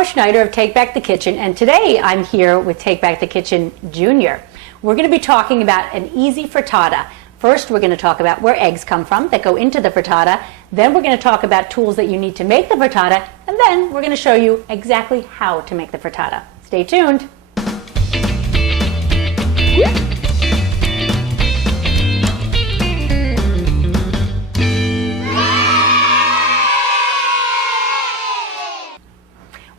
Eleanor Schneider of Take Back the Kitchen, and today I'm here with Take Back the Kitchen Junior. We're going to be talking about an easy frittata. First, we're going to talk about where eggs come from that go into the frittata. Then we're going to talk about tools that you need to make the frittata, and then we're going to show you exactly how to make the frittata. Stay tuned.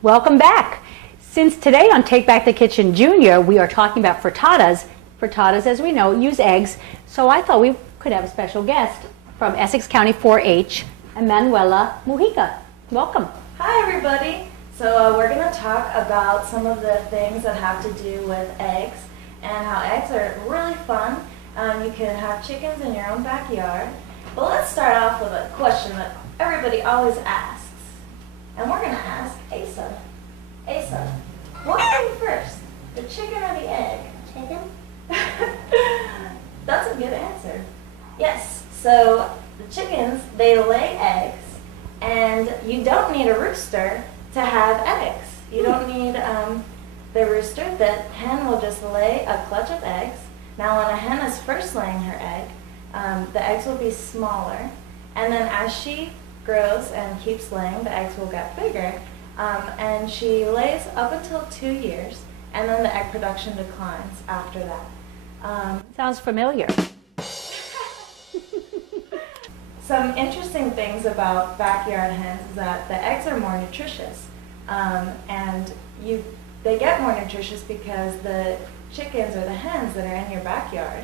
Welcome back. Since today on Take Back the Kitchen Junior, we are talking about frittatas. Frittatas, as we know, use eggs. So I thought we could have a special guest from Essex County 4-H, Emanuela Mujica. Welcome. Hi, everybody. So we're going to talk about some of the things that have to do with eggs and how eggs are really fun. You can have chickens in your own backyard. But let's start off with a question that everybody always asks. And we're going to ask Asa. Asa, what came first, the chicken or the egg? Chicken? That's a good answer. Yes, so the chickens, they lay eggs, and you don't need a rooster to have eggs. You don't need the rooster. The hen will just lay a clutch of eggs. Now when a hen is first laying her egg, the eggs will be smaller, and then as she grows and keeps laying, the eggs will get bigger, and she lays up until 2 years, and then the egg production declines after that. Sounds familiar. Some interesting things about backyard hens is that the eggs are more nutritious, and they get more nutritious because the chickens or the hens that are in your backyard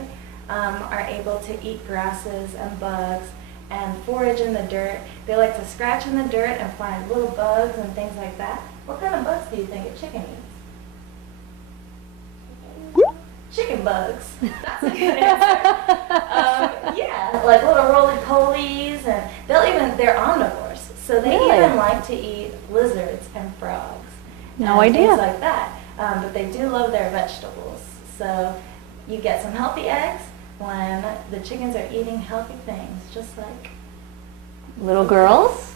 are able to eat grasses and bugs and forage in the dirt. They like to scratch in the dirt and find little bugs and things like that. What kind of bugs do you think a chicken eats? Chicken bugs. That's a good answer. Yeah, like little roly-polies, and they're omnivores, so they Really? even like to eat lizards and frogs. No and idea. Things like that. But they do love their vegetables. So you get some healthy eggs when the chickens are eating healthy things, just like Little girls,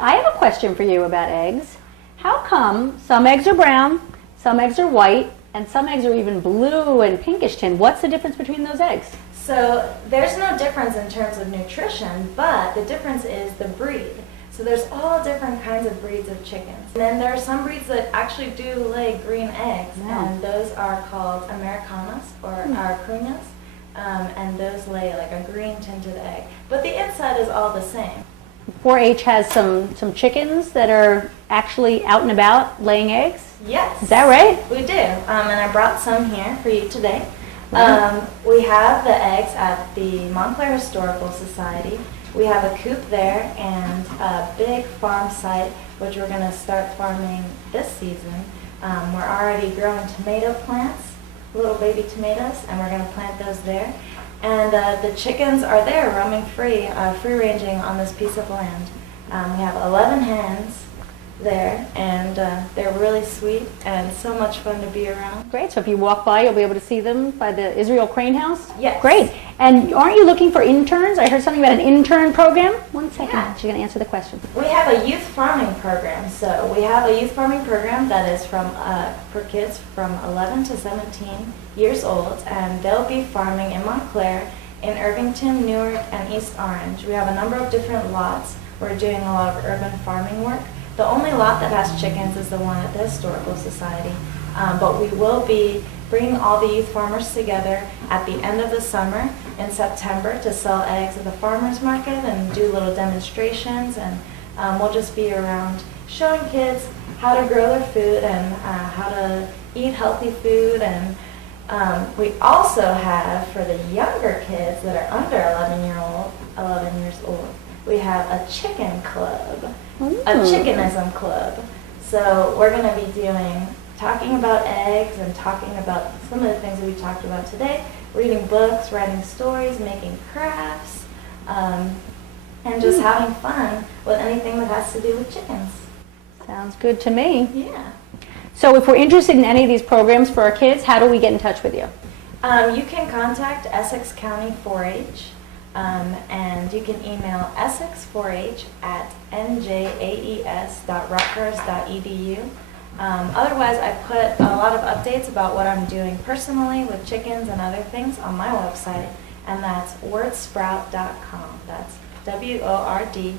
I have a question for you about eggs. How come some eggs are brown, some eggs are white, and some eggs are even blue and pinkish tint? What's the difference between those eggs? So there's no difference in terms of nutrition, but the difference is the breed. So there's all different kinds of breeds of chickens. And then there are some breeds that actually do lay green eggs, Wow. and those are called Americanas or Araucanias, and those lay like a green tinted egg. But the inside is all the same. 4-H has some chickens that are actually out and about laying eggs. Yes. Is that right? We do, and I brought some here for you today. Mm-hmm. We have the eggs at the Montclair Historical Society. We have a coop there and a big farm site, which we're going to start farming this season. We're already growing tomato plants, little baby tomatoes, and we're going to plant those there. And the chickens are there roaming free-ranging on this piece of land. We have 11 hens there, and they're really sweet and so much fun to be around. Great. So if you walk by, you'll be able to see them by the Israel Crane House? Yes. Great. And aren't you looking for interns? I heard something about an intern program. 1 second. Yeah. She's going to answer the question. We have a youth farming program. So we have a youth farming program that is for kids from 11 to 17 years old, and they'll be farming in Montclair, in Irvington, Newark, and East Orange. We have a number of different lots. We're doing a lot of urban farming work. The only lot that has chickens is the one at the Historical Society, but we will be bringing all the youth farmers together at the end of the summer in September to sell eggs at the farmers market and do little demonstrations, and we'll just be around showing kids how to grow their food and how to eat healthy food. And we also have, for the younger kids that are under 11 years old, we have a chicken club, a chickenism club. So we're going to be talking about eggs and talking about some of the things that we talked about today, reading books, writing stories, making crafts, and just having fun with anything that has to do with chickens. Sounds good to me. Yeah. So if we're interested in any of these programs for our kids, how do we get in touch with you? You can contact Essex County 4-H, and you can email essex4h@njaes.rutgers.edu. Otherwise, I put a lot of updates about what I'm doing personally with chickens and other things on my website, and that's wordsprout.com. That's WORD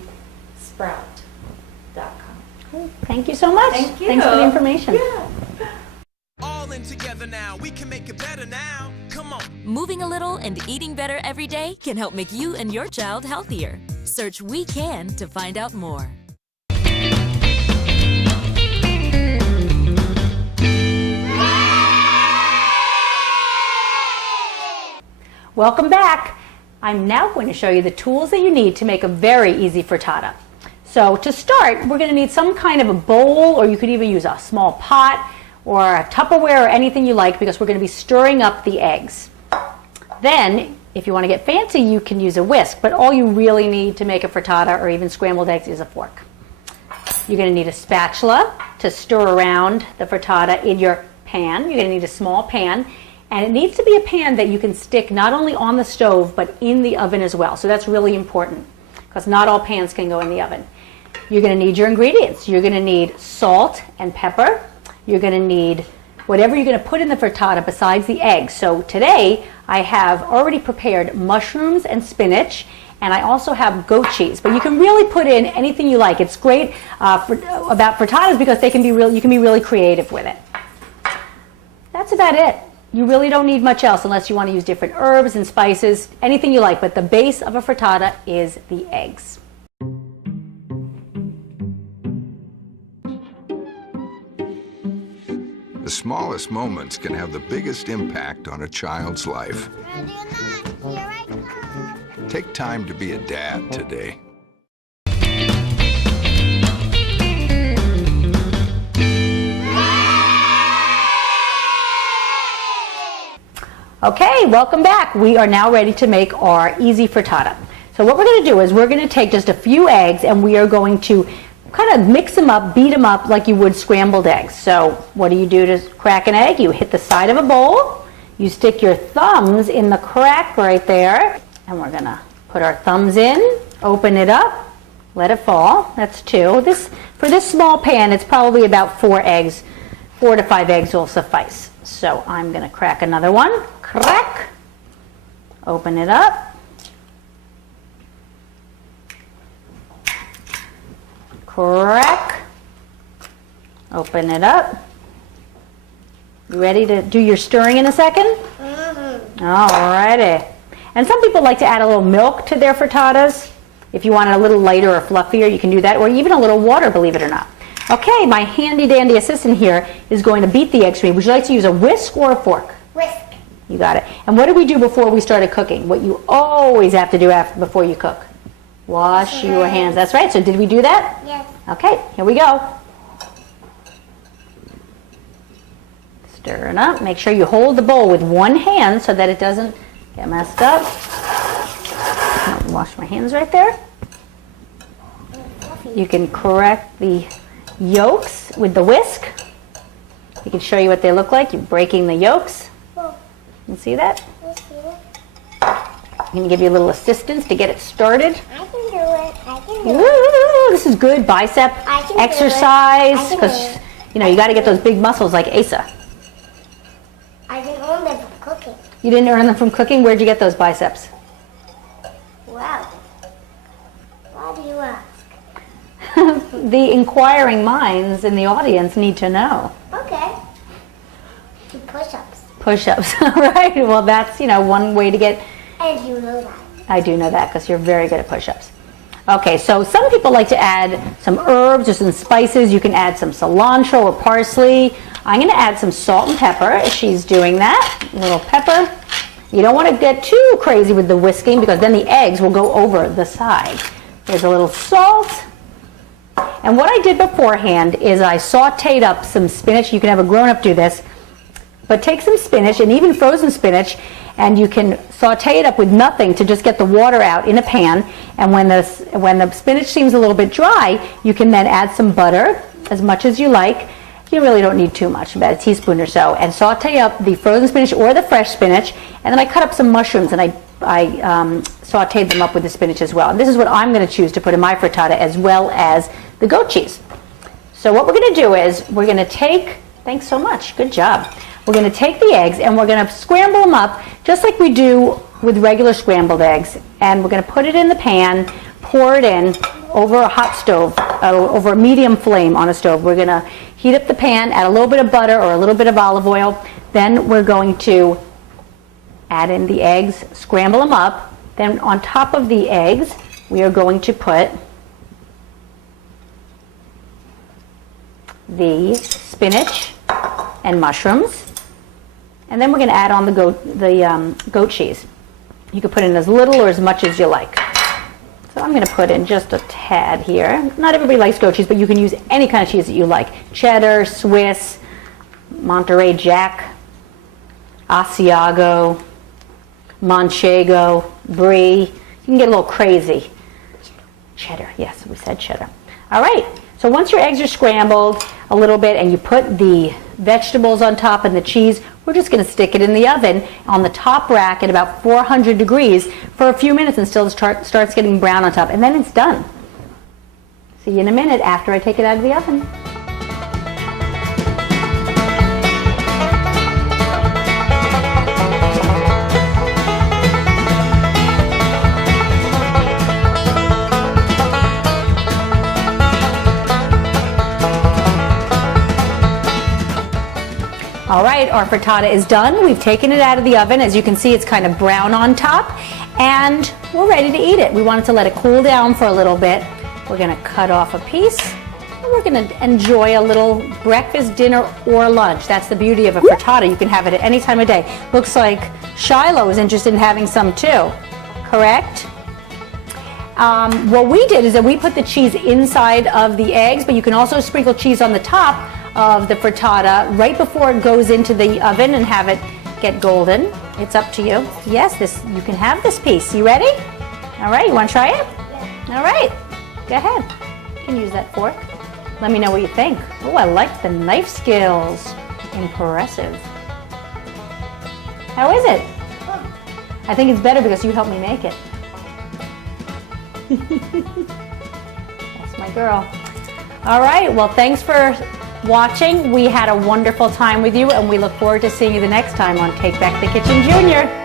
sprout.com. Thank you so much. Thank you. Thanks for the information. Yeah. All in together now, we can make it better now. Come on. Moving a little and eating better every day can help make you and your child healthier. Search We Can to find out more. Welcome back. I'm now going to show you the tools that you need to make a very easy frittata. So to start, we're going to need some kind of a bowl, or you could even use a small pot or a Tupperware or anything you like, because we're going to be stirring up the eggs. Then, if you want to get fancy, you can use a whisk, but all you really need to make a frittata or even scrambled eggs is a fork. You're going to need a spatula to stir around the frittata in your pan. You're going to need a small pan, and it needs to be a pan that you can stick not only on the stove but in the oven as well. So that's really important, because not all pans can go in the oven. You're going to need your ingredients. You're going to need salt and pepper. You're going to need whatever you're going to put in the frittata besides the eggs. So today I have already prepared mushrooms and spinach, and I also have goat cheese. But you can really put in anything you like. It's great about frittatas because they can be you can be really creative with it. That's about it. You really don't need much else unless you want to use different herbs and spices, anything you like. But the base of a frittata is the eggs. The smallest moments can have the biggest impact on a child's life. Ready or not, here I come. Take time to be a dad today. Okay, welcome back. We are now ready to make our easy frittata. So what we're going to do is we're going to take just a few eggs, and we are going to kind of mix them up, beat them up like you would scrambled eggs. So what do you do to crack an egg? You hit the side of a bowl, you stick your thumbs in the crack right there, and we're going to put our thumbs in, open it up, let it fall. That's 2. For this small pan, it's probably about 4 eggs. 4 to 5 eggs will suffice. So I'm going to crack another one. Crack. Open it up. Crack. Open it up. You ready to do your stirring in a second? Mm-hmm. Alrighty. And some people like to add a little milk to their frittatas. If you want it a little lighter or fluffier, you can do that, or even a little water, believe it or not. Okay, my handy dandy assistant here is going to beat the eggs for me. Would you like to use a whisk or a fork? Whisk. You got it. And what did we do before we started cooking? What you always have to do before you cook. Wash your hands. That's right. So did we do that? Yes. Okay, here we go. Stir it up. Make sure you hold the bowl with one hand so that it doesn't get messed up. I'll wash my hands right there. You can correct the yolks with the whisk. We can show you what they look like. You're breaking the yolks. Whoa. You see that? You see it? I'm going to give you a little assistance to get it started. I can do it. I can do it. Woo, this is good bicep I can do exercise, it. I can because do it. you know you got to get those big muscles like Asa. I didn't earn them from cooking. You didn't earn them from cooking. Where'd you get those biceps? Wow. Why do you ask? The inquiring minds in the audience need to know. Okay. Do push-ups. Push-ups, right? Well, that's one way to get. And you know that. I do know that because you're very good at push-ups. Okay, so some people like to add some herbs or some spices. You can add some cilantro or parsley. I'm going to add some salt and pepper. She's doing that. A little pepper. You don't want to get too crazy with the whisking because then the eggs will go over the side. There's a little salt. And what I did beforehand is I sauteed up some spinach. You can have a grown-up do this. But take some spinach, and even frozen spinach, and you can saute it up with nothing to just get the water out in a pan. And when the spinach seems a little bit dry, you can then add some butter, as much as you like. You really don't need too much, about a teaspoon or so, and saute up the frozen spinach or the fresh spinach. And then I cut up some mushrooms, and I sauteed them up with the spinach as well. And this is what I'm going to choose to put in my frittata, as well as the goat cheese. So what we're going to do is we're going to take, thanks so much, good job. We're going to take the eggs and we're going to scramble them up just like we do with regular scrambled eggs. And we're going to put it in the pan, pour it in over a hot stove, over a medium flame on a stove. We're going to heat up the pan, add a little bit of butter or a little bit of olive oil. Then we're going to add in the eggs, scramble them up. Then on top of the eggs, we are going to put the spinach and mushrooms. And then we're going to add on the goat cheese. You can put in as little or as much as you like. So I'm going to put in just a tad here. Not everybody likes goat cheese, but you can use any kind of cheese that you like. Cheddar, Swiss, Monterey Jack, Asiago, Manchego, Brie. You can get a little crazy. Cheddar, yes, we said cheddar. All right, so once your eggs are scrambled a little bit and you put the vegetables on top and the cheese, we're just going to stick it in the oven on the top rack at about 400 degrees for a few minutes until it starts getting brown on top, and then it's done. See you in a minute after I take it out of the oven. All right, our frittata is done. We've taken it out of the oven. As you can see, it's kind of brown on top, and we're ready to eat it. We wanted to let it cool down for a little bit. We're gonna cut off a piece, and we're gonna enjoy a little breakfast, dinner, or lunch. That's the beauty of a frittata. You can have it at any time of day. Looks like Shiloh is interested in having some too, correct? What we did is that we put the cheese inside of the eggs, but you can also sprinkle cheese on the top of the frittata right before it goes into the oven and have it get golden. It's up to you. Yes, you can have this piece. You ready? All right, you want to try it? Yeah. All right, go ahead. You can use that fork. Let me know what you think. Oh, I like the knife skills. Impressive. How is it? I think it's better because you helped me make it. That's my girl. All right, well, thanks for watching. We had a wonderful time with you, and we look forward to seeing you the next time on Take Back the Kitchen Junior.